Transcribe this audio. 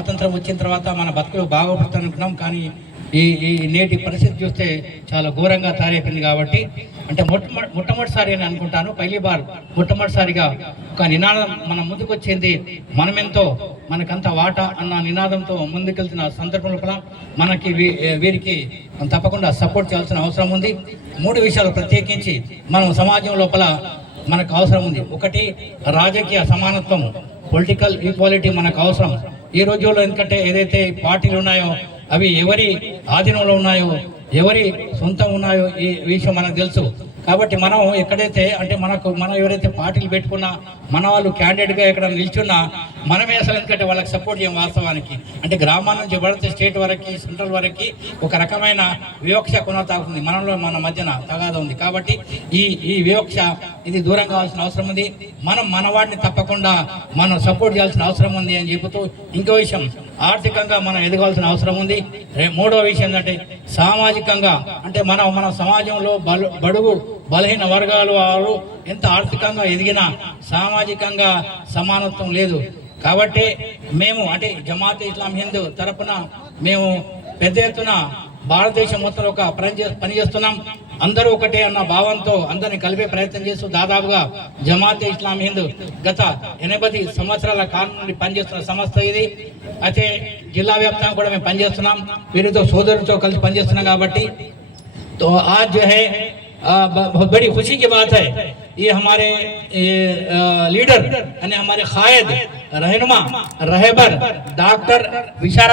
స్వాతంత్రం వచ్చిన తర్వాత మన బతుకులు బాగుపడుతున్నాం, కానీ ఈ నేటి పరిస్థితి చూస్తే చాలా ఘోరంగా తయారైపోయింది. కాబట్టి అంటే మొట్టమొదటిసారి అని అనుకుంటాను, మొట్టమొదటిసారిగా ఒక నినాదం మన ముందుకు వచ్చింది. మనమెంతో మనకంత వాటా అన్న నినాదంతో ముందుకెళ్తున్న సందర్భంలో మనకి వీరికి తప్పకుండా సపోర్ట్ చేయాల్సిన అవసరం ఉంది. 3 విషయాలు ప్రత్యేకించి మనం సమాజం లోపల మనకు అవసరం ఉంది. ఒకటి, రాజకీయ సమానత్వం, పొలిటికల్ ఈక్వాలిటీ మనకు అవసరం ఈ రోజుల్లో. ఎందుకంటే ఏదైతే పార్టీలు ఉన్నాయో అవి ఎవరి ఆధీనంలో ఉన్నాయో, ఎవరి సొంతం ఉన్నాయో ఈ విషయం మనకు తెలుసు. కాబట్టి మనం ఎక్కడైతే అంటే మనం ఎవరైతే పార్టీలు పెట్టుకున్నా, మన వాళ్ళు క్యాండిడేట్గా ఎక్కడ నిల్చున్నా మనమే అసలు, ఎందుకంటే వాళ్ళకి సపోర్ట్ చేయం. వాస్తవానికి అంటే గ్రామాల నుంచి పడితే స్టేట్ వరకు, సెంట్రల్ వరకు ఒక రకమైన వివక్ష కొనసాగుతుంది, మనలో మన మధ్యన తగాద ఉంది. కాబట్టి ఈ వివక్ష ఇది దూరం కావాల్సిన అవసరం ఉంది. మనం మనవాడిని తప్పకుండా మనం సపోర్ట్ చేయాల్సిన అవసరం ఉంది అని చెబుతూ, ఇంకో విషయం ఆర్థికంగా మనం ఎదగాల్సిన అవసరం ఉంది. 3వ విషయం ఏంటంటే సామాజికంగా, అంటే మన సమాజంలో బడుగు బలహీన వర్గాలు వారు ఎంత ఆర్థికంగా ఎదిగినా సామాజికంగా సమానత్వం లేదు. కాబట్టి మేము అంటే జమాతే ఇస్లాం హింద్ తరపున మేము పెద్ద ఎత్తున భారతదేశం మొత్తం ఒక పనిచేస్తున్నాం. అందరూ ఒకటే అన్న భావంతో అందరినీ కలిపే ప్రయత్నం చేస్తూ దాదాపుగా జమాతే ఇస్లాం హింద్ గత 80 సంవత్సరాల కాలం నుండి పనిచేస్తున్న సంస్థ ఇది. అయితే జిల్లా వ్యాప్తంగా కూడా మేము పనిచేస్తున్నాం, వీరితో సోదరులతో కలిసి పనిచేస్తున్నాం. కాబట్టి तो आज जो है बहुत बड़ी खुशी की बात है, ये हमारे लीडर यानी हमारे कायद, रहनुमा, रहबर डॉक्टर विशारद